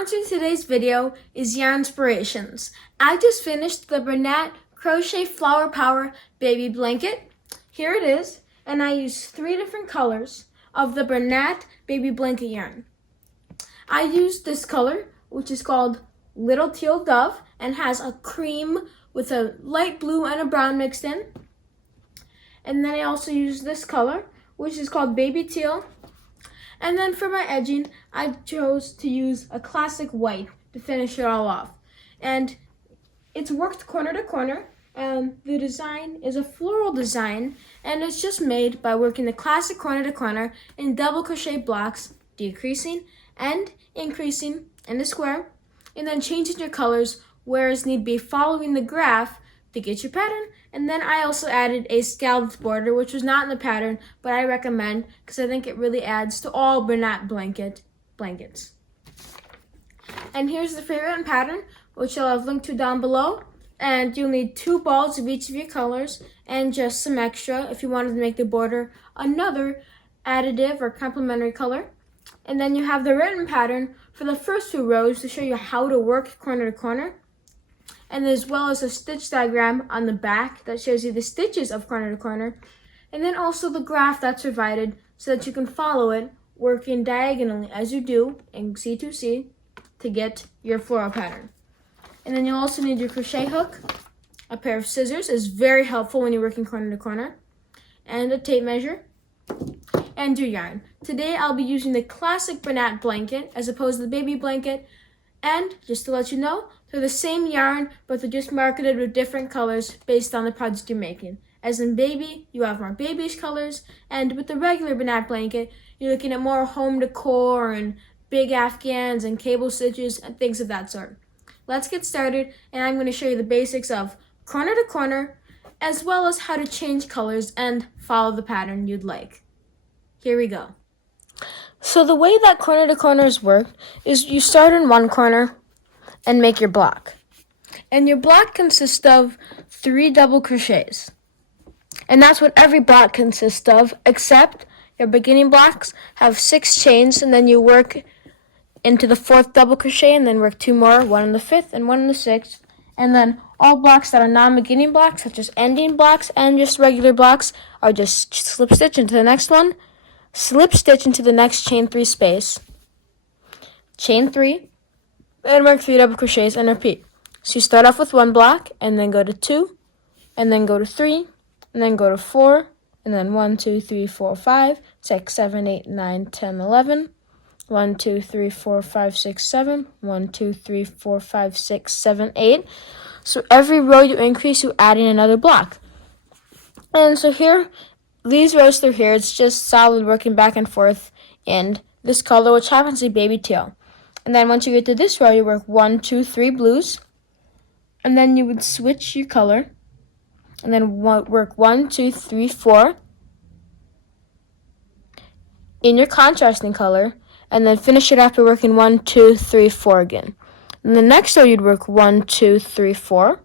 sponsoring today's video is Yarn Inspirations. I just finished the Bernat Crochet Flower Power Baby Blanket. Here it is, and I used 3 different colors of the Bernat Baby Blanket yarn. I used this color, which is called Little Teal Dove, and has a cream with a light blue and a brown mixed in. And then I also used this color, which is called Baby Teal. And then for my edging, I chose to use a classic white to finish it all off. And it's worked corner to corner. The design is a floral design, and it's just made by working the classic corner to corner in double crochet blocks, decreasing and increasing in the square, and then changing your colors whereas need be, following the graph to get your pattern. And then I also added a scalloped border, which was not in the pattern, but I recommend because I think it really adds to all Bernat blankets. And here's the free-written pattern, which I'll have linked to down below. And you'll need 2 balls of each of your colors and just some extra if you wanted to make the border another additive or complementary color. And then you have the written pattern for the first 2 rows to show you how to work corner to corner, and as well as a stitch diagram on the back that shows you the stitches of corner to corner, and then also the graph that's provided so that you can follow it working diagonally as you do in C to C to get your floral pattern. And then you'll also need your crochet hook, a pair of scissors is very helpful when you're working corner to corner, and a tape measure, and your yarn. Today I'll be using the classic Bernat blanket as opposed to the baby blanket. And just to let you know, they're the same yarn, but they're just marketed with different colors based on the project you're making. As in baby, you have more babish colors, and with the regular Bernat blanket, you're looking at more home decor and big afghans and cable stitches and things of that sort. Let's get started, and I'm going to show you the basics of corner to corner, as well as how to change colors and follow the pattern you'd like. Here we go. So the way that corner to corners work is you start in one corner and make your block. And your block consists of 3 double crochets. And that's what every block consists of, except your beginning blocks have 6 chains, and then you work into the 4th double crochet and then work 2 more, 1 in the 5th and 1 in the 6th. And then all blocks that are non-beginning blocks, such as ending blocks and just regular blocks, are just slip stitch into the next one, slip stitch into the next chain 3 space, chain 3, and work 3 double crochets and repeat. So you start off with 1 block and then go to 2, and then go to 3, and then go to 4, and then 1, 2, 3, 4, 5, 6, 7, 8, 9, 10, 11, 1, 2, 3, 4, 5, 6, 7, 1, 2, 3, 4, 5, 6, 7, 8. So every row you increase, you add in another block. And so here, these rows through here, it's just solid working back and forth in this color, which happens to be baby teal. And then once you get to this row, you work 1, 2, 3 blues, and then you would switch your color, and then work 1, 2, 3, 4 in your contrasting color, and then finish it after working 1, 2, 3, 4 again. And the next row, you'd work 1, 2, 3, 4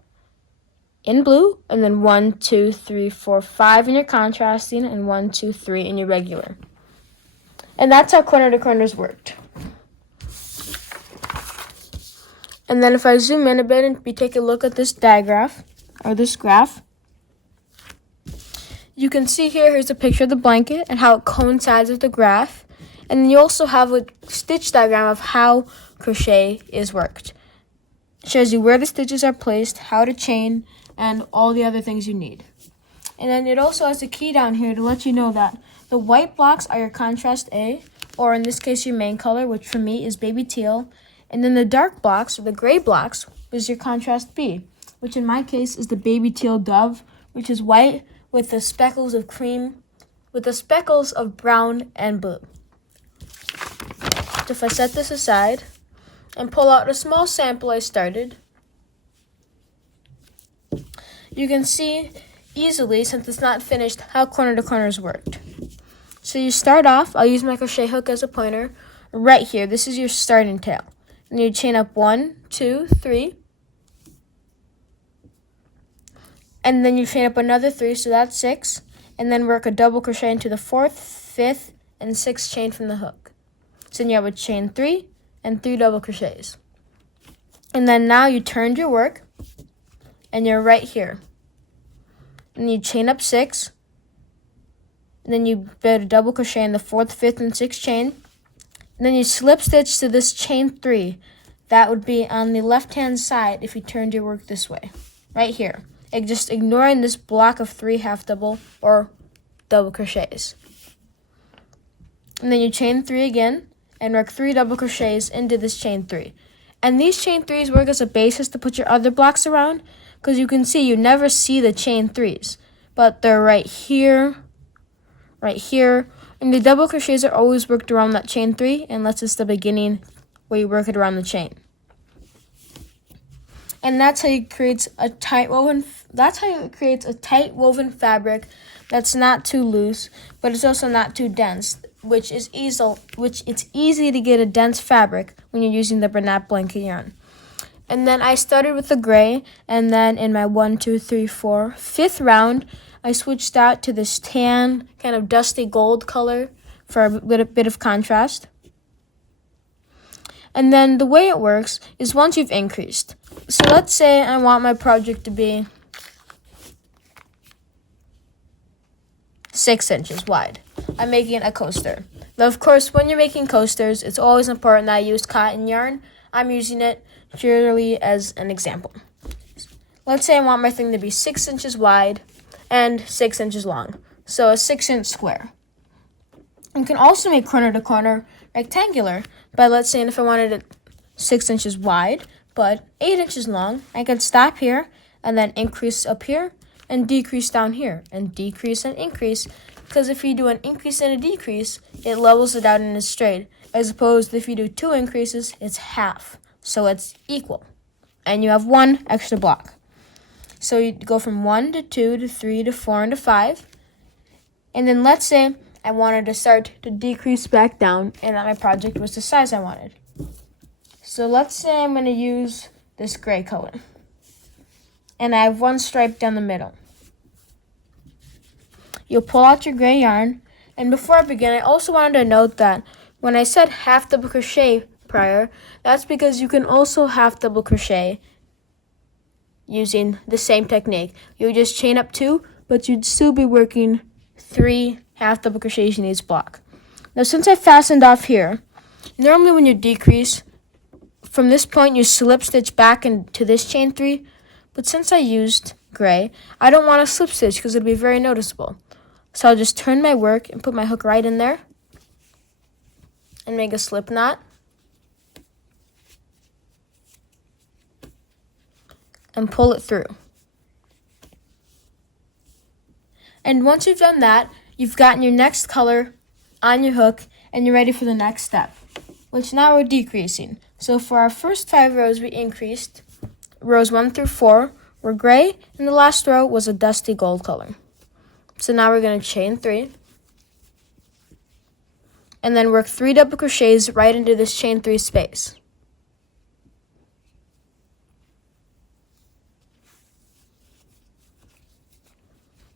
in blue, and then 1, 2, 3, 4, 5 in your contrasting, and 1, 2, 3 in your regular. And that's how corner to corners worked. And then if I zoom in a bit and we take a look at this diagram, or this graph, you can see here's a picture of the blanket and how it coincides with the graph. And then you also have a stitch diagram of how crochet is worked. It shows you where the stitches are placed, how to chain, and all the other things you need. And then it also has a key down here to let you know that the white blocks are your contrast A, or in this case your main color, which for me is baby teal. And then the dark blocks, or the gray blocks, is your contrast B, which in my case is the baby teal dove, which is white with the speckles of cream, with the speckles of brown and blue. So if I set this aside and pull out a small sample I started, you can see easily, since it's not finished, how corner to corners worked. So you start off, I'll use my crochet hook as a pointer, right here. This is your starting tail. And you chain up 1, 2, 3. And then you chain up another 3, so that's 6. And then work a double crochet into the 4th, 5th, and 6th chain from the hook. So then you have a chain 3, and 3 double crochets. And then now you turned your work and you're right here. And you chain up 6. And then you put a double crochet in the 4th, 5th, and 6th chain. And then you slip stitch to this chain 3. That would be on the left-hand side if you turned your work this way, right here. And just ignoring this block of 3 half double or double crochets. And then you chain 3 again and work 3 double crochets into this chain 3. And these chain 3s work as a basis to put your other blocks around, because you can see you never see the chain 3s, but they're right here, and the double crochets are always worked around that chain 3 unless it's the beginning where you work it around the chain. And that's how you create a tight woven fabric that's not too loose, but it's also not too dense, which it's easy to get a dense fabric when you're using the Bernat blanket yarn. And then I started with the gray, and then in my 1, 2, 3, 4, 5th round, I switched out to this tan, kind of dusty gold color for a bit of contrast. And then the way it works is once you've increased. So let's say I want my project to be 6 inches wide. I'm making a coaster. Now, of course, when you're making coasters, it's always important that I use cotton yarn. I'm using it purely as an example. Let's say I want my thing to be 6 inches wide and 6 inches long. So a 6-inch square. You can also make corner to corner rectangular by, let's say, if I wanted it 6 inches wide but 8 inches long, I could stop here and then increase up here and decrease down here and decrease and increase, because if you do an increase and a decrease, it levels it out and is straight, as opposed to if you do 2 increases, it's half, so it's equal, and you have 1 extra block. So you go from 1 to 2 to 3 to 4 and to 5, and then let's say I wanted to start to decrease back down and that my project was the size I wanted. So let's say I'm going to use this gray color. And I have 1 stripe down the middle. You'll pull out your gray yarn. And before I begin, I also wanted to note that when I said half double crochet prior, that's because you can also half double crochet using the same technique. You'll just chain up 2, but you'd still be working 3 half double crochets in each block. Now, since I fastened off here, normally when you decrease, from this point you slip stitch back into this chain 3, but since I used gray, I don't want to slip stitch because it'll be very noticeable. So I'll just turn my work and put my hook right in there and make a slip knot. And pull it through. And once you've done that, you've gotten your next color on your hook and you're ready for the next step, which now we're decreasing. So for our first 5 rows, we increased. Rows 1 through 4 were gray, and the last row was a dusty gold color. So now we're going to chain 3, and then work 3 double crochets right into this chain 3 space.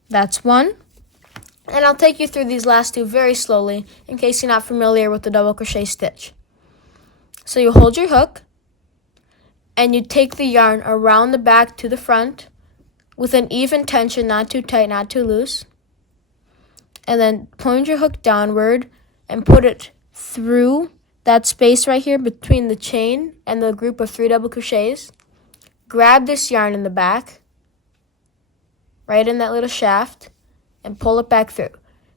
That's 1. And I'll take you through these last 2 very slowly in case you're not familiar with the double crochet stitch. So you hold your hook and you take the yarn around the back to the front with an even tension, not too tight, not too loose. And then point your hook downward and put it through that space right here between the chain and the group of 3 double crochets. Grab this yarn in the back, right in that little shaft, and pull it back through.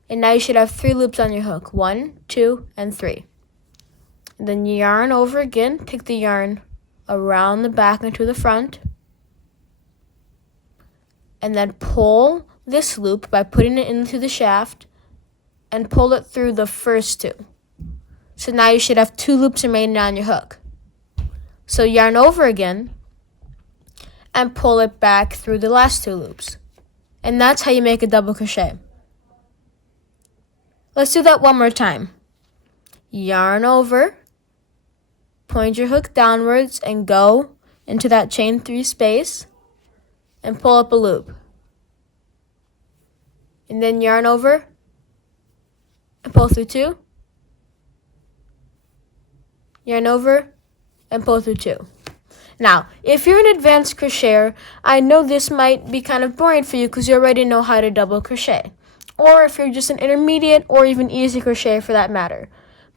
And now you should have 3 loops on your hook. 1, 2, and 3. And then yarn over again. Take the yarn around the back and to the front. And then pull this loop by putting it into the shaft and pull it through the first 2. So now you should have 2 loops remaining on your hook. So yarn over again and pull it back through the last 2 loops. And that's how you make a double crochet. Let's do that one more time. Yarn over, point your hook downwards and go into that chain 3 space and pull up a loop. And then yarn over and pull through 2. yarn over, and pull through 2. Now, if you're an advanced crocheter, I know this might be kind of boring for you because you already know how to double crochet. Or if you're just an intermediate or even easy crocheter for that matter.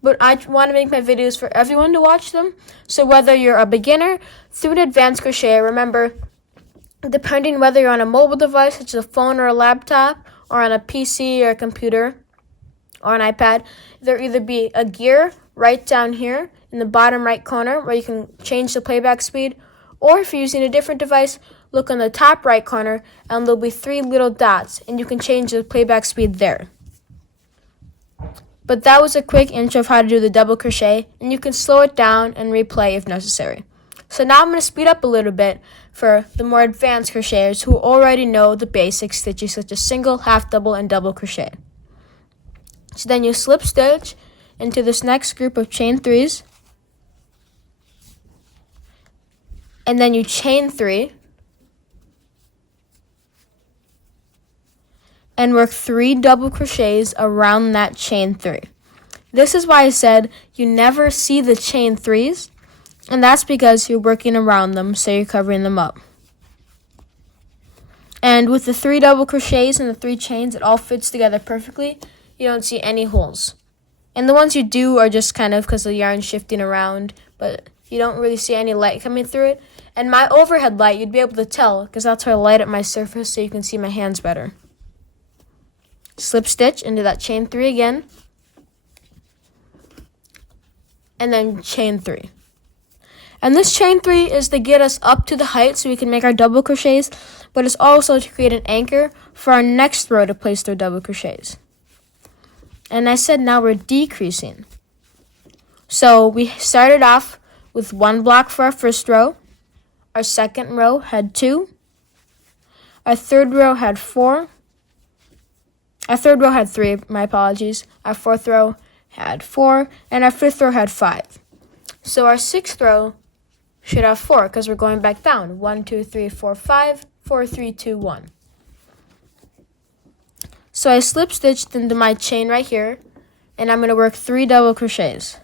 But I want to make my videos for everyone to watch them. So whether you're a beginner through an advanced crocheter, remember, depending whether you're on a mobile device such as a phone or a laptop, or on a PC or a computer or an iPad, there'll either be a gear right down here in the bottom right corner where you can change the playback speed, or if you're using a different device, look on the top right corner and there'll be 3 little dots and you can change the playback speed there. But that was a quick intro of how to do the double crochet, and you can slow it down and replay if necessary. So now I'm going to speed up a little bit for the more advanced crocheters who already know the basic stitches such as single, half double, and double crochet. So then you slip stitch into this next group of chain 3s, and then you chain 3 and work 3 double crochets around that chain 3. This is why I said you never see the chain 3s, and that's because you're working around them, so you're covering them up. And with the 3 double crochets and the 3 chains, it all fits together perfectly. You don't see any holes. And the ones you do are just kind of because the yarn's shifting around, but you don't really see any light coming through it. And my overhead light, you'd be able to tell because that's how I light up my surface so you can see my hands better. Slip stitch into that chain 3 again, and then chain 3. And this chain 3 is to get us up to the height so we can make our double crochets, but it's also to create an anchor for our next row to place their double crochets. And I said now we're decreasing. So we started off with 1 block for our first row. Our second row had 2. Our third row had 4. Our third row had 3, my apologies. Our fourth row had 4, and our fifth row had 5. So our sixth row should have 4 because we're going back down. 1, 2, 3, 4, 5, 4, 3, 2, 1. So I slip stitched into my chain right here, and I'm going to work 3 double crochets.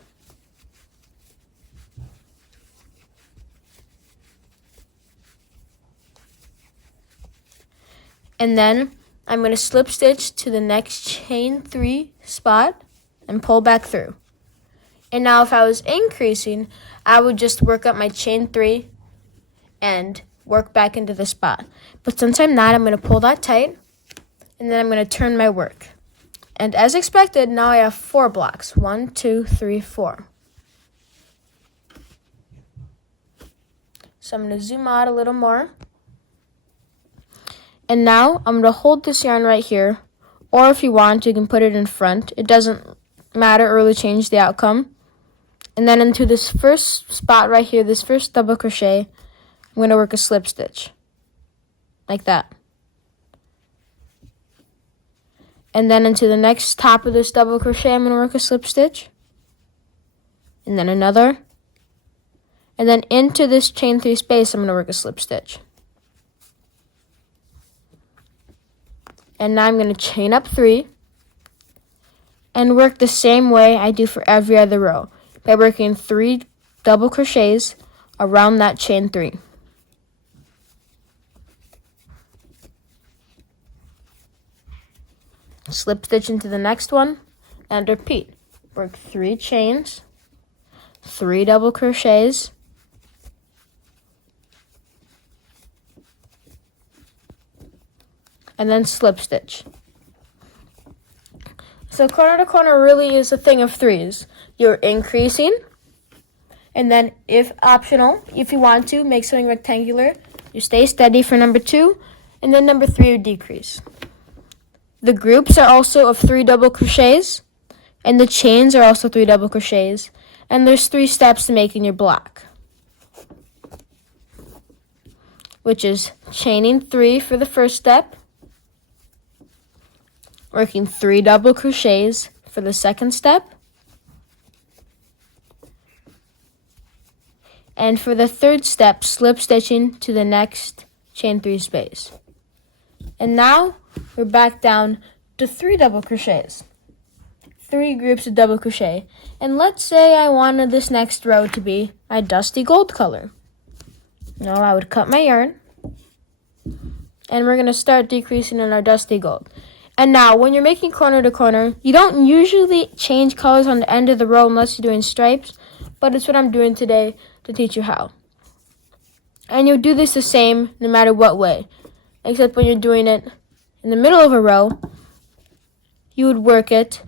And then I'm going to slip stitch to the next chain 3 spot and pull back through. And now if I was increasing, I would just work up my chain 3 and work back into the spot. But since I'm not, I'm going to pull that tight, and then I'm going to turn my work. And as expected, now I have 4 blocks. 1, 2, 3, 4. So I'm going to zoom out a little more. And now I'm going to hold this yarn right here, or if you want, you can put it in front. It doesn't matter or really change the outcome. And then into this first spot right here, this first double crochet, I'm going to work a slip stitch, like that. And then into the next top of this double crochet, I'm going to work a slip stitch, and then another. And then into this chain 3 space, I'm going to work a slip stitch. And now I'm going to chain up 3 and work the same way I do for every other row by working 3 double crochets around that chain 3. Slip stitch into the next one and repeat. Work 3 chains, 3 double crochets, and then slip stitch. So corner to corner really is a thing of 3s. You're increasing, and then if optional, if you want to, make something rectangular. You stay steady for number 2, and then number 3 you decrease. The groups are also of 3 double crochets, and the chains are also 3 double crochets, and there's 3 steps to making your block, which is chaining 3 for the first step, working 3 double crochets for the second step, and for the third step, slip stitching to the next chain 3 space. And now we're back down to 3 double crochets. 3 groups of double crochet. And let's say I wanted this next row to be my dusty gold color. Now I would cut my yarn, and we're going to start decreasing in our dusty gold. And now when you're making corner to corner, you don't usually change colors on the end of the row unless you're doing stripes, but it's what I'm doing today to teach you how. And you'll do this the same no matter what way, except when you're doing it in the middle of a row, you would work it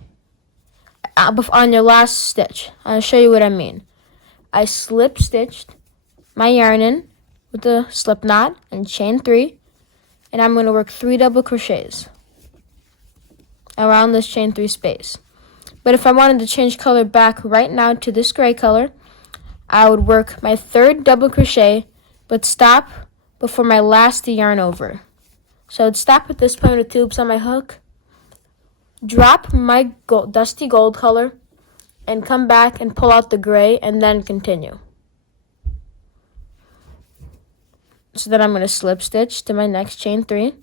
on your last stitch. I'll show you what I mean. I slip stitched my yarn in with the slip knot and chain 3, and I'm going to work 3 double crochets around this chain 3 space. But if I wanted to change color back right now to this gray color, I would work my 3rd double crochet but stop before my last yarn over. So I'd stop at this point with 2 loops on my hook, drop my dusty gold color, and come back and pull out the gray and then continue. So then I'm going to slip stitch to my next chain 3.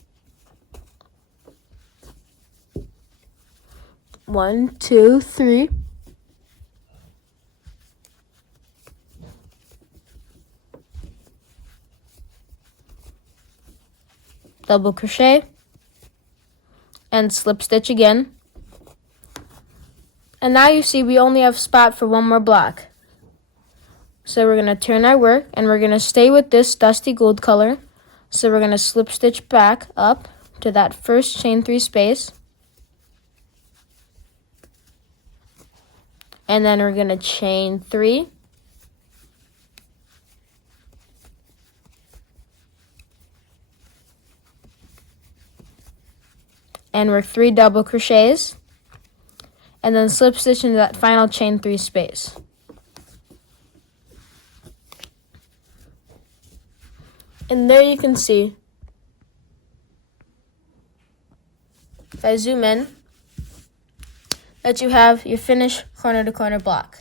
1, 2, 3. Double crochet and slip stitch again. And now you see we only have spot for 1 more block. So we're going to turn our work and we're going to stay with this dusty gold color. So we're going to slip stitch back up to that first chain 3 space. And then we're going to chain 3. And work 3 double crochets. And then slip stitch into that final chain 3 space. And there you can see, if I zoom in, that you have your finished corner to corner block.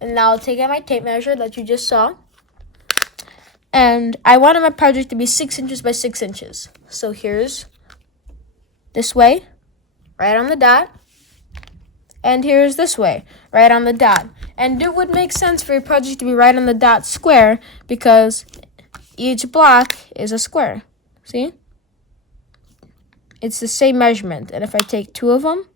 And now I'll take out my tape measure that you just saw. And I wanted my project to be 6 inches by 6 inches. So here's this way, right on the dot. And here's this way, right on the dot. And it would make sense for your project to be right on the dot square because each block is a square. See? It's the same measurement. And if I take 2 of them,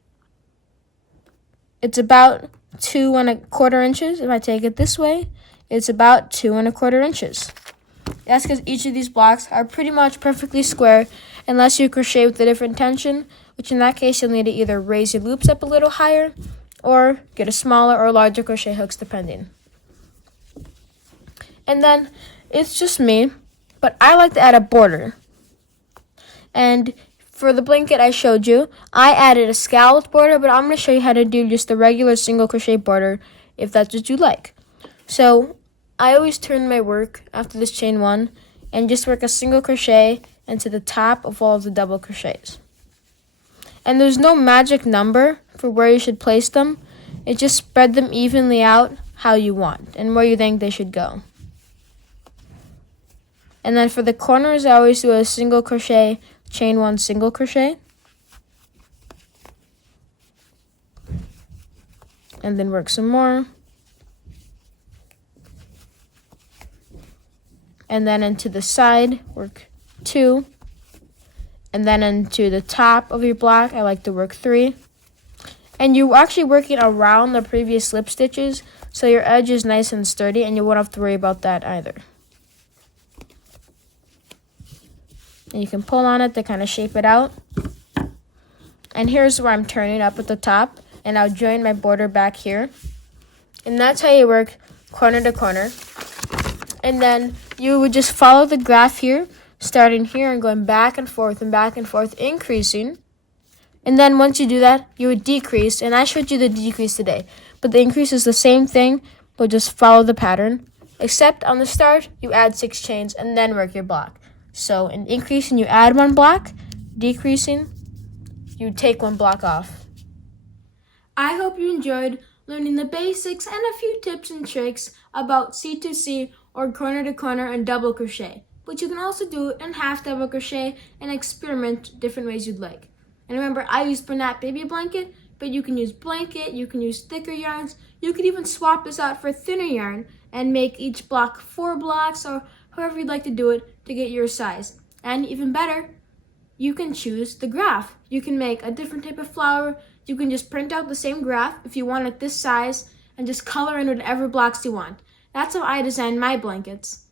it's about 2 1/4 inches. If I take it this way, it's about 2 1/4 inches. That's because each of these blocks are pretty much perfectly square unless you crochet with a different tension, which in that case you'll need to either raise your loops up a little higher or get a smaller or larger crochet hooks depending. And then it's just me, but I like to add a border. And for the blanket I showed you, I added a scalloped border, but I'm going to show you how to do just a regular single crochet border if that's what you like. So I always turn my work after this chain 1 and just work a single crochet into the top of all of the double crochets. And there's no magic number for where you should place them. It just spread them evenly out how you want and where you think they should go. And then for the corners, I always do a single crochet, chain 1, single crochet. And then work some more. And then into the side, work 2. And then into the top of your block, I like to work 3. And you're actually working around the previous slip stitches, so your edge is nice and sturdy, and you won't have to worry about that either. And you can pull on it to kind of shape it out. And here's where I'm turning up at the top, and I'll join my border back here. And that's how you work corner to corner. And then you would just follow the graph here, starting here and going back and forth, increasing. And then once you do that, you would decrease. And I showed you the decrease today. But the increase is the same thing, but just follow the pattern. Except on the start, you add 6 chains and then work your block. So in increasing, you add 1 block. Decreasing, you take 1 block off. I hope you enjoyed learning the basics and a few tips and tricks about C2C or corner to corner and double crochet. But you can also do it in half double crochet and experiment different ways you'd like. And remember, I use Bernat Baby Blanket but you can use blanket, you can use thicker yarns, you could even swap this out for thinner yarn and make each block 4 blocks or however you'd like to do it to get your size. And even better, you can choose the graph. You can make a different type of flower. You can just print out the same graph if you want it this size and just color in whatever blocks you want. That's how I design my blankets.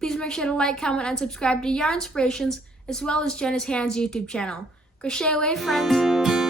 Please make sure to like, comment, and subscribe to Yarnspirations as well as Jenna's Hands YouTube channel. Crochet away, friends!